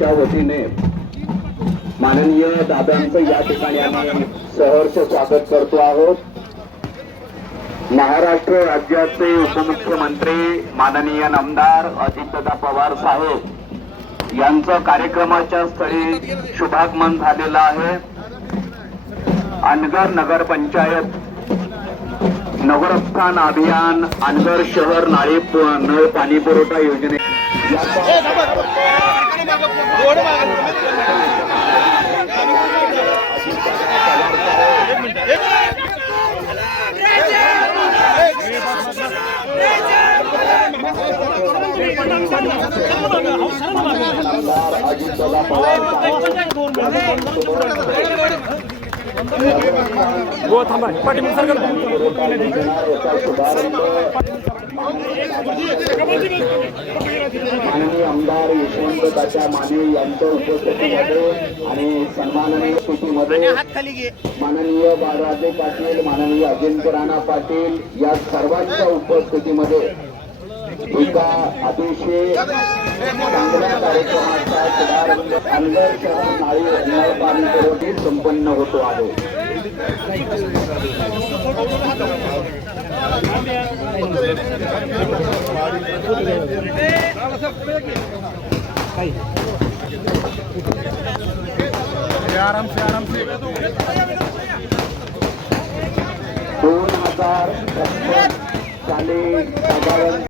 संस्थेच्या वतीने माननीय दादांचं या ठिकाणी आम्ही सहर्ष स्वागत करतो आहोत. महाराष्ट्र राज्याचे उपमुख्यमंत्री माननीय आमदार अजितदादा पवार साहेब यांचं कार्यक्रमाच्या स्थळी शुभागमन झालेलं आहे. अनगर नगर पंचायत नगरस्थान अभियान अनगर शहर नाळी नळ पाणी पुरवठा योजने हो थांबा सरकार याचा शुभारंभ माननीय आमदार यशवंत तात्या माने यांच्या उपस्थितीमध्ये आणि सन्माननीय स्थितीमध्ये माननीय बाळराजे पाटील माननीय अजिंक्य राणा पाटील या सर्वांच्या उपस्थितीमध्ये एका अतिशय चांगल्या कार्यक्रमाचा शुभारंभ अनगर शहर नाळी नळ पाणी पुरवठी संपन्न होतो आहे. आराम से आराम से दोन हजार साली साधारण